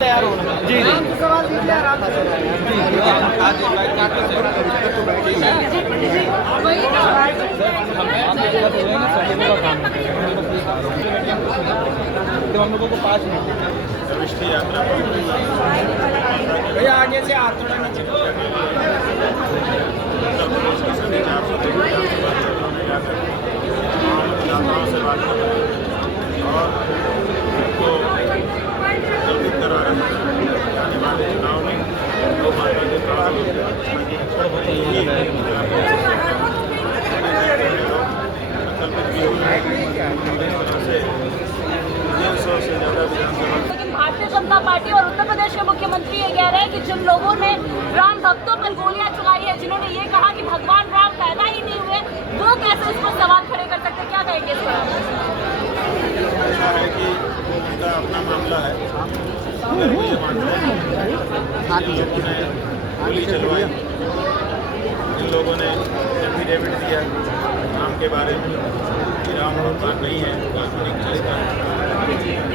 तैयार होना जी जी सवाल दीजिए आराम से। तो हम लोगों को 5 मिनट भैया आगे से हाथ थोड़ा नीचे से बात कर रहे हैं और उनको जल्दी करा रहे हैं आने वाले चुनाव में तो माता के लेकिन भारतीय जनता पार्टी और उत्तर प्रदेश के मुख्यमंत्री ये कह रहे हैं कि जिन लोगों ने राम भक्तों पर गोलियां चलाई है, जिन्होंने ये कहा कि भगवान राम पैदा ही नहीं हुए, वो कैसे इस पर सवाल खड़े कर सकते हैं? क्या कहेंगे इस पर? ऐसा है कि उनका अपना मामला है, अगर वो ये मानते हैं जिन लोगों ने गोली चलवाई, जिन लोगों ने एफिडेविट दिया राम के बारे में कि राम भगवान नहीं है, काल्पनिक चरित्र है,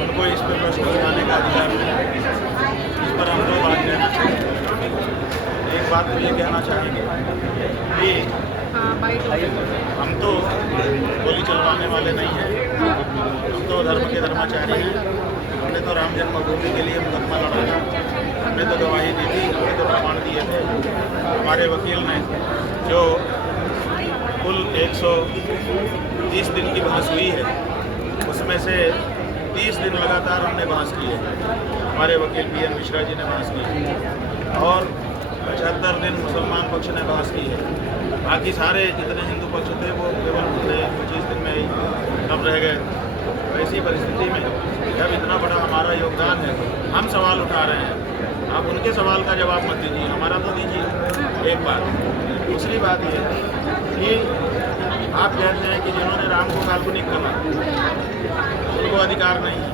उनको इस पर प्रश्न उठाने का अधिकार है। इस पर हम लोग बात कहना चाहेंगे। एक बात तो ये कहना चाहेंगे कि हम तो गोली चलवाने वाले नहीं हैं, हम तो धर्म के धर्माचारी हैं। हमने तो राम जन्मभूमि के लिए मुकदमा लड़ा, हमने तो गवाही दी थी, हमने तो प्रमाण दिए थे। हमारे वकील ने जो कुल 130 दिन की बहस हुई है, उसमें से 30 दिन लगातार हमने बहस की है। हमारे वकील PN मिश्रा जी ने बहस की है और 75 दिन मुसलमान पक्ष ने बहस की है। बाकी सारे जितने हिंदू पक्ष थे वो केवल 25 दिन में ही कब रह गए। ऐसी परिस्थिति में जब इतना बड़ा हमारा योगदान है, हम सवाल उठा रहे हैं, आप उनके सवाल का जवाब मत दीजिए, हमारा तो दीजिए। एक बात। दूसरी बात ये कि आप कहते हैं कि जिन्होंने राम को काल्पनिक करा उनको अधिकार नहीं है।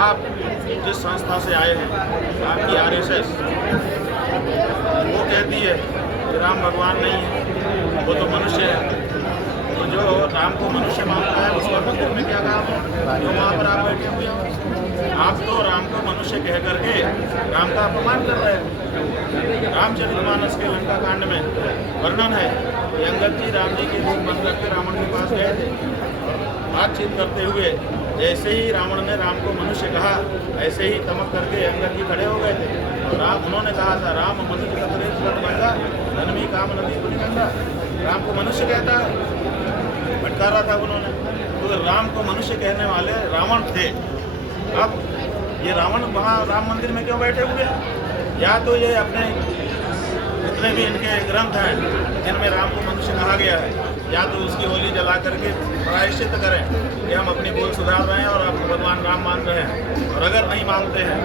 आप जिस संस्था से आए हैं, आपकी RSS, वो कहती है कि राम भगवान नहीं है, वो तो मनुष्य है। तो जो राम को मनुष्य मानता है उसका मंदिर में क्या काम है जो वहाँ पर आप बैठे हुए हो? आप तो राम को मनुष्य कह करके राम का अपमान कर रहे हैं। रामचरितमानस के लंका कांड में वर्णन है कि अंगद जी राम जी के रूप बन करके रावण के पास गए थे। बातचीत करते हुए जैसे ही रावण ने राम को मनुष्य कहा, ऐसे ही तमक करके अंगद जी खड़े हो गए थे। और राम उन्होंने कहा था, राम मनुष्य कतरे गंगा धनमी काम नदी गंगा। राम को मनुष्य कहता है, भटकारा था उन्होंने। तो राम को मनुष्य कहने वाले रावण थे। अब ये रावण वहाँ राम मंदिर में क्यों बैठे हुए? या तो ये अपने जितने भी इनके ग्रंथ हैं जिनमें राम को मनुष्य कहा गया है, या तो उसकी होली जला करके प्रायश्चित करें कि हम अपनी बोल सुधार रहे हैं और आप भगवान राम मान रहे हैं। और अगर नहीं मानते हैं,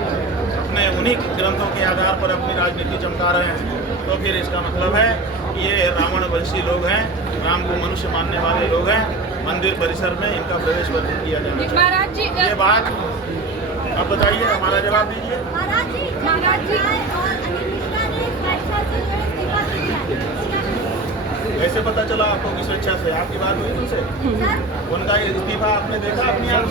अपने उन्हीं ग्रंथों के आधार पर अपनी राजनीति चमका रहे हैं, तो फिर इसका मतलब है कि ये रावण वंशी लोग हैं, राम को मनुष्य मानने वाले लोग हैं। मंदिर परिसर में इनका प्रवेश वर्जित किया जाना चाहिए। महाराज जी, ये बात अब बताइए, हमारा जवाब दीजिए। कैसे पता चला आपको किस इच्छा से? आपकी बात हुई उनसे? उनका इस्तीफा आपने देखा अपनी आंख से?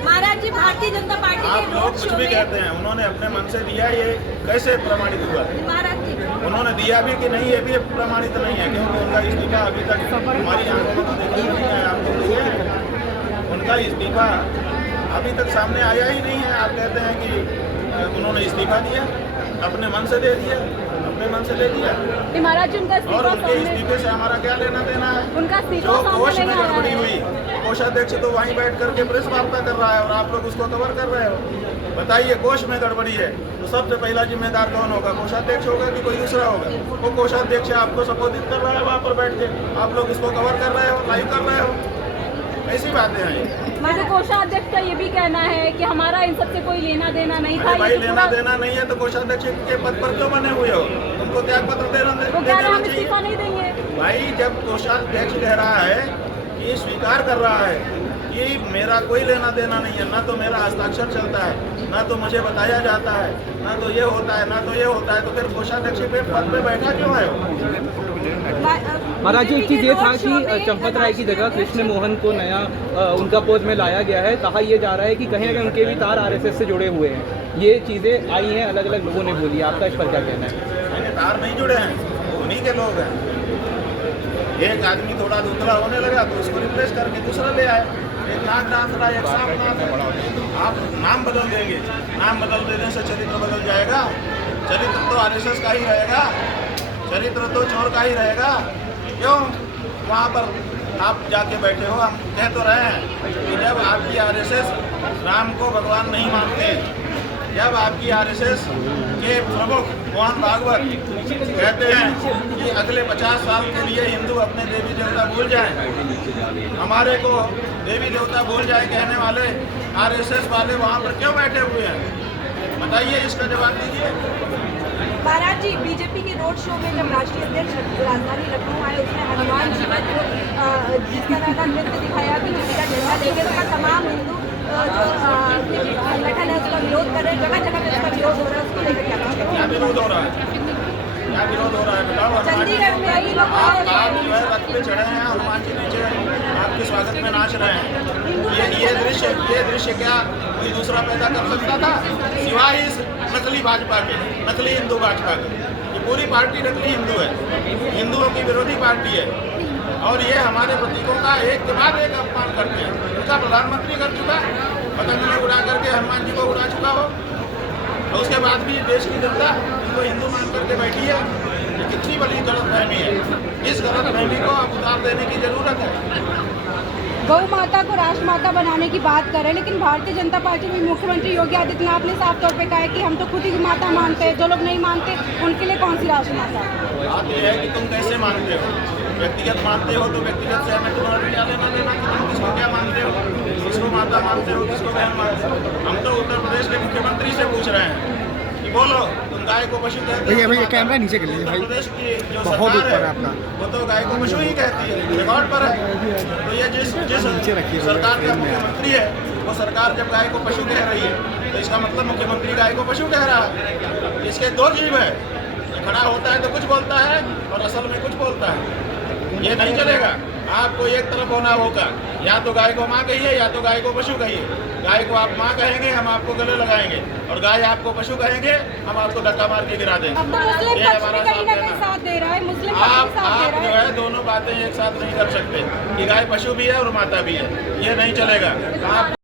महाराज जी, भारतीय जनता पार्टी आप लोग कुछ भी कहते हैं, उन्होंने अपने मन से दिया, ये कैसे प्रमाणित हुआ? उन्होंने दिया भी कि नहीं, ये भी प्रमाणित नहीं है, क्योंकि उनका इस्तीफा अभी तक हमारी आंखों में तो देखा नहीं है। आप लोग देखिए, उनका इस्तीफा अभी तक सामने आया ही नहीं है। आप कहते हैं कि उन्होंने इस्तीफा दिया, अपने मन से दे दिया, अपने मन से ले दिया। महाराज जी, उनका और उनके इस्तीफे से हमारा क्या लेना देना है? उनका जो कोष में गड़बड़ी हुई, कोषाध्यक्ष तो वहीं बैठ करके प्रेस वार्ता कर रहा है और आप लोग उसको कवर कर रहे हो। बताइए, कोष में गड़बड़ी है तो सबसे पहला जिम्मेदार कौन होगा? कोषाध्यक्ष होगा कि कोई दूसरा होगा? वो कोषाध्यक्ष आपको संबोधित कर रहा है वहाँ पर बैठ के, आप लोग इसको कवर कर रहे हो, लाइव कर रहे हो। ऐसी बातें हैं। मेरे कोषाध्यक्ष का ये भी कहना है कि हमारा इन सबसे कोई लेना देना नहीं था। भाई, लेना देना नहीं है तो कोषाध्यक्ष के पद पर क्यों बने हुए हो? तुमको त्याग पत्र देना चाहिए। नहीं देंगे भाई, जब कोषाध्यक्ष कह रहा है कि स्वीकार कर रहा है कि मेरा कोई लेना देना नहीं है, ना तो मेरा हस्ताक्षर चलता है, ना तो मुझे बताया जाता है, ना तो ये होता है, ना तो ये होता है, तो फिर कोषाध्यक्ष के पद पे बैठा क्यों है? महाराज जी, एक चीज़ ये था कि चंपत राय की जगह कृष्ण मोहन को नया उनका पोस्ट में लाया गया है। कहा यह जा रहा है कि कहीं ना कहीं उनके भी तार आरएसएस से जुड़े हुए हैं। ये चीज़ें आई हैं, अलग अलग लोगों ने बोली। आपका इस पर क्या कहना है? मैंने तार नहीं जुड़े हैं, उन्हीं के लोग हैं। एक आदमी थोड़ा धुंधला होने लगा तो उसको रिप्लेस करके दूसरा ले आए। एक नाक डांस रहा, एक सांप नाच रहा। आप नाम बदल देंगे, नाम बदल देने से चरित्र बदल जाएगा? चरित्र तो आरएसएस का ही रहेगा, चरित्र तो चोर का ही रहेगा। क्यों वहाँ पर आप जाके बैठे हो? हम कह तो रहे हैं कि जब आपकी आरएसएस राम को भगवान नहीं मानते, जब आपकी आरएसएस के प्रमुख मोहन भागवत कहते हैं कि अगले 50 साल के लिए हिंदू अपने देवी देवता भूल जाएं, हमारे को देवी देवता भूल जाए कहने वाले आरएसएस वाले वहाँ पर क्यों बैठे हुए हैं? बताइए, इसका जवाब दीजिए। महाराज जी, बीजेपी के रोड शो में जब राष्ट्रीय अध्यक्ष राजधानी लखनऊ आए, उसने हनुमान जी का जिस तरह का नृत्य दिखाया, बीजेपी का झंडा लेके उसका तमाम हिंदू जो संगठन है उसका विरोध कर रहे हैं, जगह जगह पे उसका विरोध हो रहा है। उसको लेकर क्या विरोध हो रहा है? क्या विरोध हो रहा है बताओ। चंडीगढ़ में अभी लोग आप जो है रथ पे चढ़े हैं, हनुमान जी नीचे आपके स्वागत में नाच रहे हैं। ये दृश्य क्या कोई दूसरा पैदा कर सकता था सिवाय इस नकली भाजपा के, नकली हिंदू भाजपा के? ये पूरी पार्टी नकली हिंदू है, हिंदुओं की विरोधी पार्टी है। और ये हमारे प्रतीकों का एक के बाद एक अपमान करते हैं। उनका प्रधानमंत्री कर चुका, पतंग में उड़ा करके हनुमान जी को उड़ा चुका हो, और उसके बाद भी देश की जनता इनको हिंदू मान करके बैठी है। ये कितनी बड़ी गलतफहमी है। इस गलतफहमी को अब उतार देने की जरूरत है। गौ माता को राष्ट्र माता बनाने की बात कर रहे हैं, लेकिन भारतीय जनता पार्टी में मुख्यमंत्री योगी आदित्यनाथ ने साफ तौर पे कहा है कि हम तो खुद ही माता मानते हैं, जो लोग नहीं मानते उनके लिए कौन सी राष्ट्र माता? बात यह है कि तुम कैसे मानते हो। व्यक्तिगत मानते हो तो व्यक्तिगत से हमें तुम्हारा क्या लेना देना कि तुम किसको क्या मानते हो, किसको माता मानते हो, किसको बहन मानते हो। हम तो उत्तर प्रदेश के मुख्यमंत्री से पूछ रहे हैं कि बोलो, तुम गाय को पशु कहते हो? भैया कैमरा नीचे कर लीजिए भाई, उत्तर प्रदेश की जो बहुत सरकार ऊपर है है आपका। वो तो गाय को पशु ही कहती है, रिकॉर्ड पर है। तो ये जिस सरकार का मुख्यमंत्री है, वो सरकार जब गाय को पशु कह रही है तो इसका मतलब मुख्यमंत्री गाय को पशु कह रहा है। इसके दो जीव है, खड़ा होता है तो कुछ बोलता है और असल में कुछ बोलता है। ये नहीं चलेगा। आपको एक तरफ होना होगा, या तो गाय को माँ कहिए या तो गाय को पशु कहिए। गाय को आप माँ कहेंगे, हम आपको गले लगाएंगे, और गाय आपको पशु कहेंगे, हम आपको धक्का मार के गिरा देंगे। अब तो मुस्लिम ये पक्ष हमारा भी कहीं ना साथ कहीं देना। साथ दे रहा है, मुस्लिम पक्ष आप भी साथ दे जो रहा है। है दोनों बातें एक साथ नहीं कर सकते कि गाय पशु भी है और माता भी है। ये नहीं चलेगा। आप